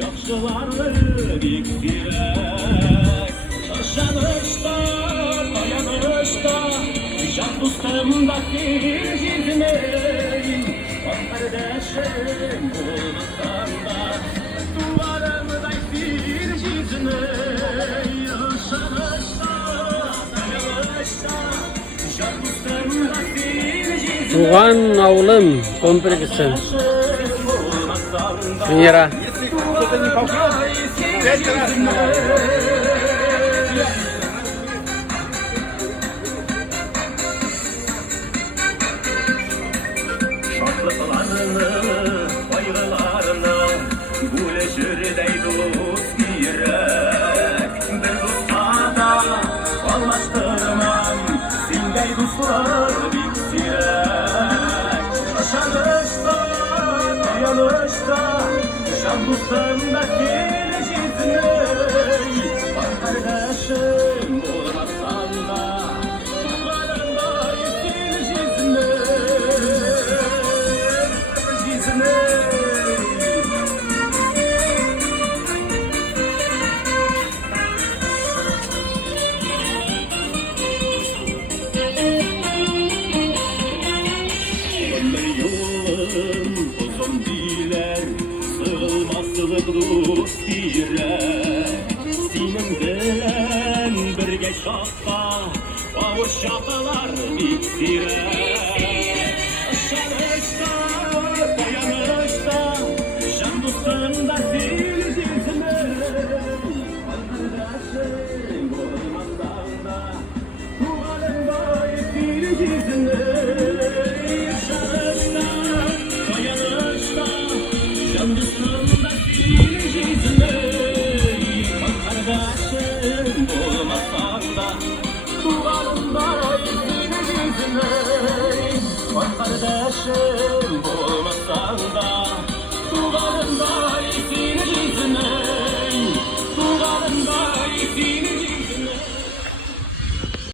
Yaxşılarını dikdirək Yaşanışda, dayanışda Can dostumdaki izmeyin Bak kardeşim olmasan da Duvarımda bir izmeyin Yaşanışda, dayanışda Can dostumdaki izmeyin Tuğan avlum kompleksin. Mira. Şartlıklarını, bayralarını Güleşirdey dost diyerek Bir dostada anlaştırmam Sindey dostlar diktirek Yaşanışta, dayanışta Can dostumda geleceğini Bak kardeşim olmasan da Duvarında geleceğini Ömür yolun uzun diler Sığılmazlık dost direk Senin bilen birge şapka Bağır şapkalar diktirek Yaşanışta, dayanışta Can dostumda zilzilme Arkadaşım olmasan da Duvarında bir izine Yaşanışta, dayanışta Can dostumda zilzilme Arkadaşım olmasan da Duvarında bir izine Kardeşim